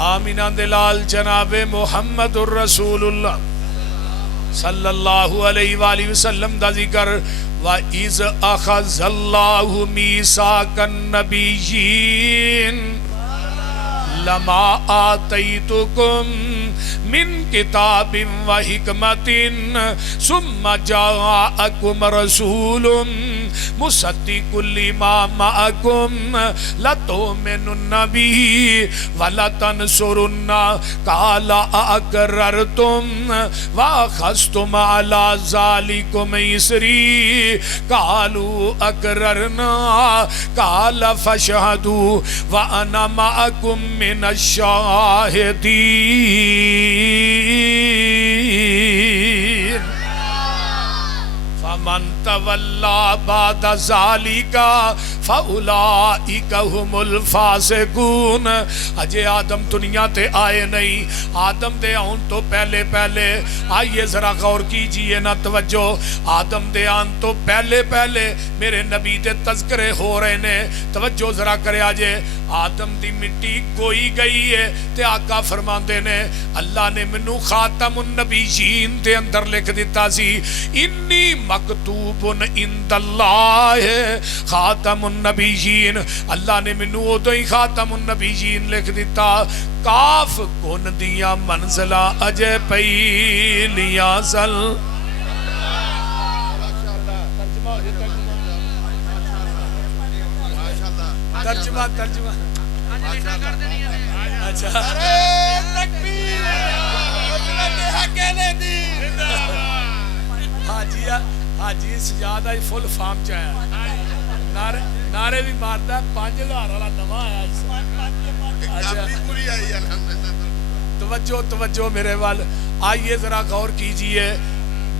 آمینہ دلال جناب محمد الرسول اللہ صلی اللہ علیہ وآلہ وسلم دا ذکر وَإِذْ أَخَذَ اللَّهُ مِيثَاقَ النَّبِيِّينَ لَمَا آتَيْتُكُم من کتاب و حکمت ثم جاءکم رسول مصدق لما معکم لتؤمنن به ولتنصرن قال اقررتم واخذتم على ذلكم اصري قالوا اقررنا قال فاشهدوا وانا معكم من الشاهدين فمن تولى بعد ذلك فَأُولَئِكَ هُمُ الْفَاسِقُونَ اجے آدم دنیا تے آئے نہیں، آدم دے آن تو پہلے آئیے ذرا غور کیجئے نا توجہ، آدم دے آن تو پہلے میرے نبی دے تذکرے ہو رہے نے، توجہ ذرا کرے آجے آدم دی مٹی گوئی گئی ہے تے آقا فرماندے نے اللہ نے منو خاتم النبیین دے اندر لکھ دیتا سی انی مکتوب عند اللہ خاتم النبیین، اللہ نے منو ادو ہی خاتم النبیین لکھ دیتا، کاف کن دیا منزلہ اجے پہلیاں سل ترجمہ اچھا حاجی سجاد آئی فل فارم چاہیا نعرے بھی مارتا ہے 5000 والا نواں آیا توجہ میرے وال آئیے ذرا غور کیجئے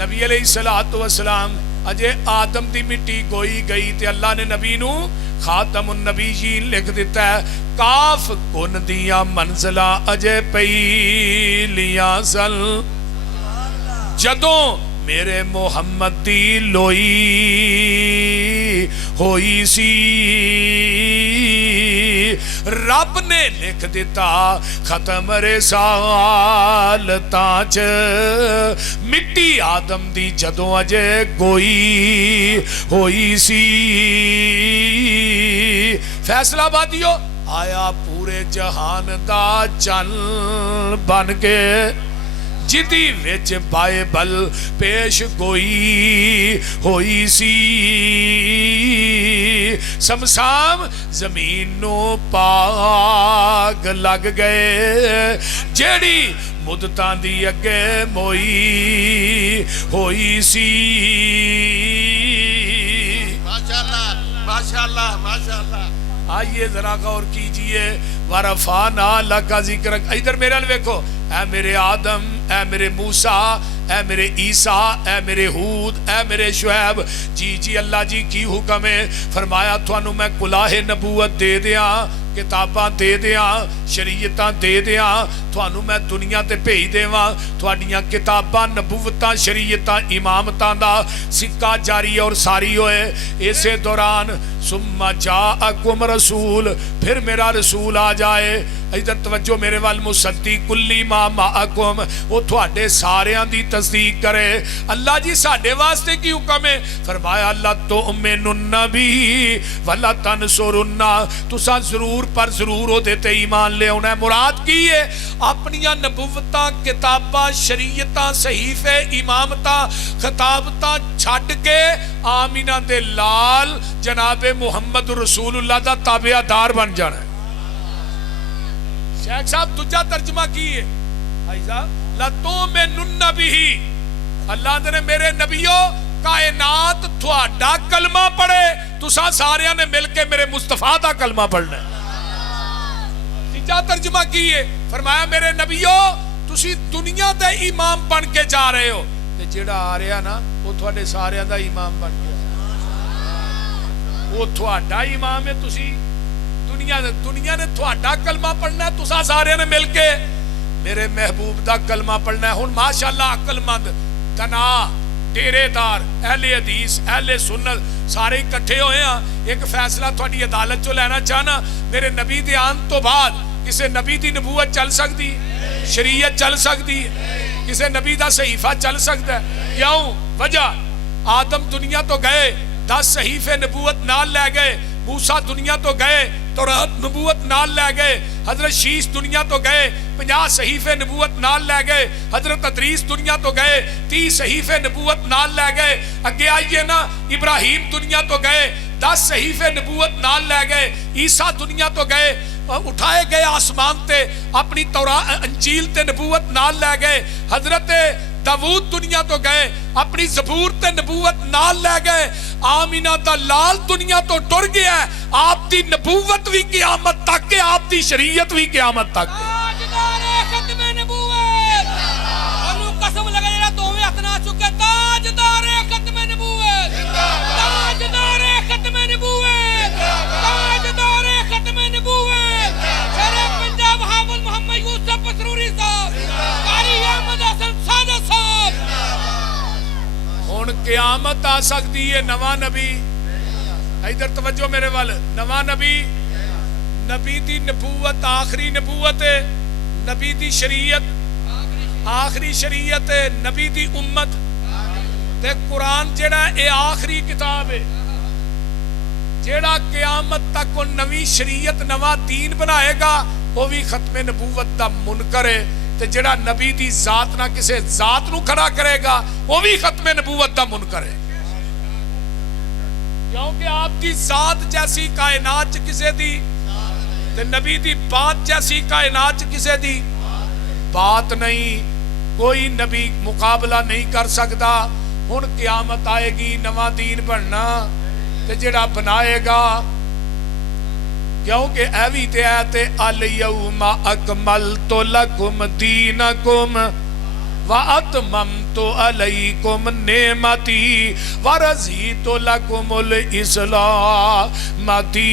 نبی علیہ السلام اجے آدم دی مٹی گوئی گئی تے اللہ نے نبی نو خاتم النبیین لکھ دیتا ہے کاف کن دیا منزلہ اجے پہلیاں سل جدوں میرے محمد دی لوئی ہوئی سی رب نے لکھ دیتا ختم رسالتاں چ مٹی آدم دی جدوں اجے گوئی ہوئی سی فیصلہ بادیو آیا پورے جہان دا چن بن کے جدی وچ بائبل پیش گوئی ہوئی سی سمسام زمین نو پاگ لگ گئے جیڑی مدتاں دی اگے موئی ہوئی سی ماشاءاللہ آئیے ذرا غور کیجئے ورفعنا لک ذکرک ادھر میرے ویکھو اے میرے آدم اے میرے موسیٰ اے میرے عیسیٰ اے میرے ہود اے میرے شعیب جی اللہ جی کی حکم ہے فرمایا تھانوں میں کلاہ نبوت دے دیاں کتاباں دے دیاں شریعتاں دے دیاں تھانوں میں دنیا تے بھیج دیواں تھوڑیاں کتاباں نبوتاں شریعتاں امامتاں دا سکہ جاری اور ساری ہوئے اسے دوران ثم جاءکم رسول پھر میرا رسول آ جائے ادھر توجہ میرے وال مصدق لما معکم وہ تھوڑے ساریاں دی تصدیق کرے اللہ جی ساڑھے واسطے کی حکم ہے فرمایا اللہ تؤمنن بھی ولا تنصرن تساں ضرور پر ضرور ہو دیتے ایمان لے انہیں مراد کی ہے اپنیاں نبوتاں کتاباں شریعتاں صحیفے امامتاں خطابتاں چھڑ کے آمینہ دے لال جناب محمد رسول اللہ دا تابعہ دار بن جانا ہے شیخ صاحب تجھا ترجمہ کی ہے لَتُؤْمِنُنَّ بِهِ اللہ نے میرے نبیوں کائنات تھوڑا کلمہ پڑھے تساں ساریاں نے مل کے میرے مصطفیٰ دا کلمہ پڑھنا ہے تجھا ترجمہ کی ہے فرمایا میرے نبیوں تسی دنیا دے امام بن کے جا رہے ہو جیڑا آ رہا نا وہ تھوڑے ساریاں دا امام بن گیا وہ تھوڑا امام ہے تسی دنیا نے تھوڑا کلمہ پڑھنا ہے تساں سارے نے مل کے میرے محبوب دا کلمہ پڑھنا ہے ہن ماشاءاللہ عقل مند تنا ڈیرے دار اہل حدیث اہل سنت سارے اکٹھے ہوئے ہیں ایک فیصلہ تھوڑی عدالت جو لینا چاہنا میرے نبی دے آن تو بعد کسی نبی دی نبوت چل سکتی ہے؟ شریعت چل سکتی ہے؟ کسی نبی دا صحیفہ چل سکتا ہے؟ کیوں؟ وجہ آدم دنیا تو گئے 10 صحیفے نبوت نال لے گئے، موسیٰ دنیا تو گئے تورات نبوت نال لے گئے، حضرت شیش دنیا تو گئے 50 صحیفے نبوت نال لے گئے، حضرت ادریس دنیا تو گئے 30 صحیفے نبوت نال لے گئے، اگے آئیے نا ابراہیم دنیا تو گئے 10 صحیفے نبوت نال لے گئے، عیسیٰ دنیا تو گئے اٹھائے گئے آسمان تے اپنی انجیل تے نبوت نال لے گئے، حضرت داود دنیا تو گئے اپنی زبور تے نبوت نال لے گئے، آمینہ دا لال دنیا تو ٹر گیا ہے، آپ دی نبوت بھی قیامت تک ہے، آپ دی شریعت بھی قیامت تک ہے۔ تاجدار ختم نبوت، انہوں قسم لگا جیڑا دوویں اتنا چکے، تاجدار ختم نبوت، تاجدار ختم نبوت، تاجدار ختم نبوت، شرع پنجاب حافظ محمد یوسف پسروری صاحب، قاری احمد حسن سادہ صاحب۔ ہن قیامت آ سکتی ہے، نواں نبی ادھر توجہ میرے وال، نواں نبی، نبی دی نبوت آخری نبوت ہے، نبی دی شریعت آخری شریعت ہے، نبی دی امت تے قرآن جڑا اے آخری کتاب ہے، جڑا قیامت تک کو نوی شریعت نواں دین بنائے گا وہ بھی ختم نبوت دا منکر ہے، تے جڑا نبی دی ذات نہ کسے ذات نو کھڑا کرے گا وہ بھی ختم نبوت دا منکر ہے، کیونکہ آپ دی ذات جیسی کائنات کسے دی تے نبی دی بات جیسی کائنات کسے دی بات نہیں، کوئی نبی مقابلہ نہیں کر سکتا۔ ہن قیامت آئے گی، نواں دین بننا تے جڑا بنائے گا، کیونکہ ایوی تے آیت الیوم اکملت لکم دینکم وَأَتْمَمْتُ عَلَيْكُمْ نِعْمَتِي وَرَضِيتُ لَكُمُ الْإِسْلَامَ دِينًا۔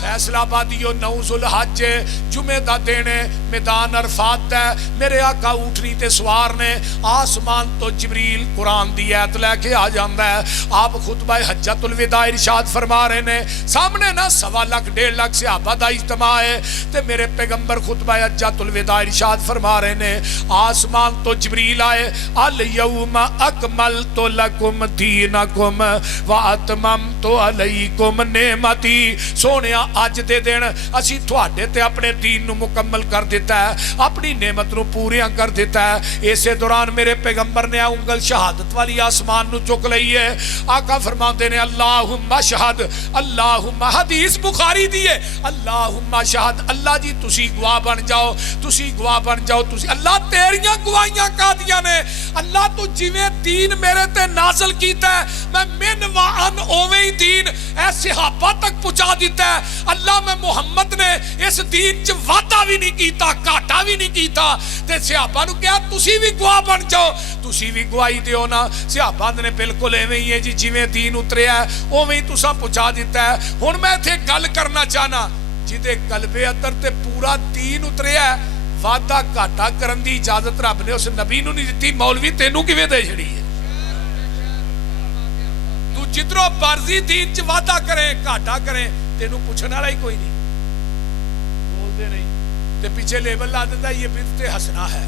فیصلہ آبادیو 9 ذوالحج جمعہ دا دینے میدان عرفات ہے، میرے آقا اونٹنی تے سوار نے، آسمان تو جبریل قرآن دی آیت لے کے آ جاندا ہے، آپ خطبہ حجۃ الوداع ارشاد فرما رہے نے، سامنے نا 1.25 لاکھ 1.5 لاکھ صحابہ دا اجتماع ہے تے میرے پیغمبر خطبہ حجۃ الوداع ارشاد فرما رہے نے، آسمان تو جبریل آئے، الیوم اکملت لکم دینکم واتممت علیکم نعمتی، سونیا اج دے دن اسی تھوڑے تے اپنے دین نو مکمل کر دیتا ہے، اپنی نعمت نو پوریاں کر دیتا ہے۔ اسے دوران میرے پیغمبر نے انگل شہادت والی آسمان نو چک لئی ہے، آقا فرماتے نے اللہم شہد، اللہم، حدیث بخاری دیئے، اللہم شہد، اللہ جی تسی گواہ بن جاؤ، تسی گواہ بن جاؤ، تسی اللہ تیریاں گواہیاں کا دیا نے، اللہ تو جویں دین میرے تے نازل کیتا ہے میں من وعن اویں ہی دین اے صحابہ تک پہنچا دیتا ہے، اللہ میں محمد نے اس دین چ وعدہ بھی نہیں کیتا، گھاٹا بھی نہیں کیتا، تے صحابہ نو کہا تسی بھی گواہ بن جاؤ، تسی بھی گواہی دیو نا، صحابہ نے بالکل ایویں ہی ہے جی جویں دین اتریا ہے اوویں ہی تساں پہنچا دیتا ہے۔ ہن میں ایتھے گل کرنا چاہنا جدے قلب اندر تے پورا دین اتریا ہے، وعدہ گھاٹا کرن دی اجازت رب نے اس نبی نو نہیں دتی، مولوی تینوں کیویں دے چھڑی ہے؟ تو جدروں مرضی دین چ وعدہ کرے گھاٹا کرے تینوں پوچھنے والا ہی کوئی نہیں، بولتے نہیں، تے پیچھے لیبل لا دیتا یہ بدعت حسنہ ہے،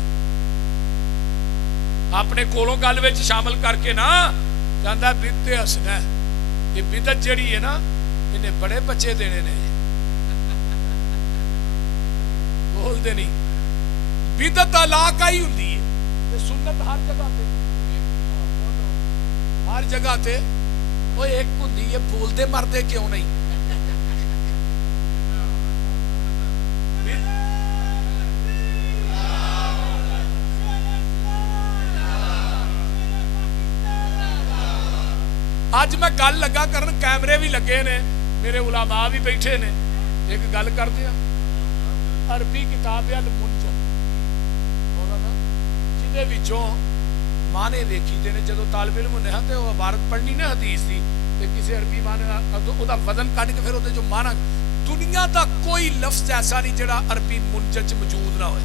اپنے کولوں گل وچ شامل کر کے نا کہندا بدعت حسنہ ہے۔ یہ بدعت جڑی ہے نا انہیں بڑے بچے دینے نے، بولتے نہیں، بدعت علاقہ ہی ہوندی ہے، سنت ہر جگہ تے، ہر جگہ تے وہ ایک ہوندی ہے، بولتے مردے کیوں نہیں؟ آج میں گل لگا کرن، کیمرے بھی لگے نے، میرے علماء بھی بیٹھے نے، ایک گل کر دیا، عربی کتاب المنجد جدے وچوں معنی ویکھی دے نے، جدو طالب علم ہونے ہاں تے وہ عبارت پڑھنی نا حدیث دی تے کسی عربی معنی او دا وزن کڈ کے پھر او دے جو معنی، دنیا دا کوئی لفظ ایسا نہیں جڑا عربی منجد موجود نہ ہوئے،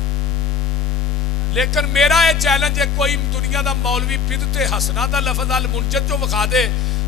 لیکن میرا یہ چیلنج ہے کوئی دنیا دا مولوی بدعت حسنہ دا لفظ المنجد جو وکھا دے،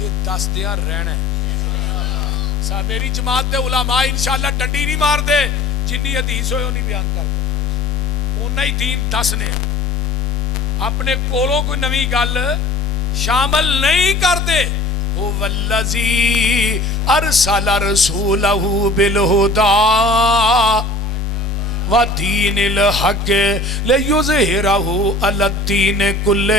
یہ دس دیا رہنا ہے. میری جماعت دے علماء انشاءاللہ ڈنڈی نہیں مار دے, جنی حدیث ہوئے انہیں بیان کر دے, انہیں ہی دین دس نے. اپنے کولوں کوئی نوی گل شامل نہیں کر دے. او والذی ارسل رسولہ بالہدی ودین الحق لیظہرہ علی الدین کلہ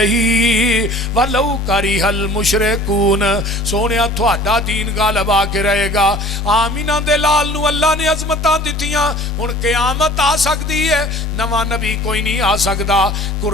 ولو کرہ المشرکون. سونیا تھوڑا دین غالب آ کے رہے گا. آمینہ دے لال نو اللہ نے عظمتاں دتیاں, ہن قیامت آ سکتی ہے, نواں نبی کوئی نہیں آ سکتا.